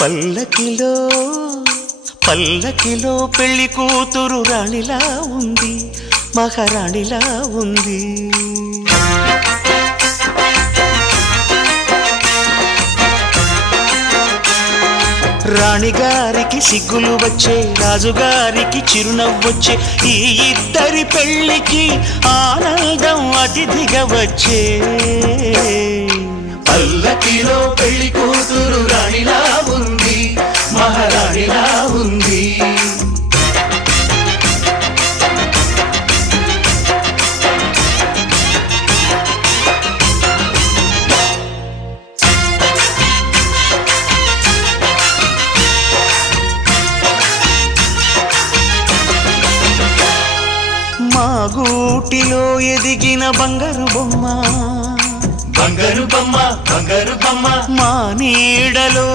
పల్లకిలో పల్లకిలో పెళ్లి కూతురు రాణిలా ఉంది, మహారాణిలా ఉంది. రాణిగారికి సిగ్గులు వచ్చే, రాజుగారికి చిరునవ్వొచ్చే, ఈ ఇద్దరి పెళ్లికి ఆనందం అతిథిగా వచ్చే. పల్లకిలో పెళ్లి కూతురు రాణిలా ఉంది, మహారాణిలా ఉంది. మా గూటిలో ఎదిగిన బంగారు బొమ్మ, బంగారు బొమ్మ, బంగారు బొమ్మ, మా నీడలో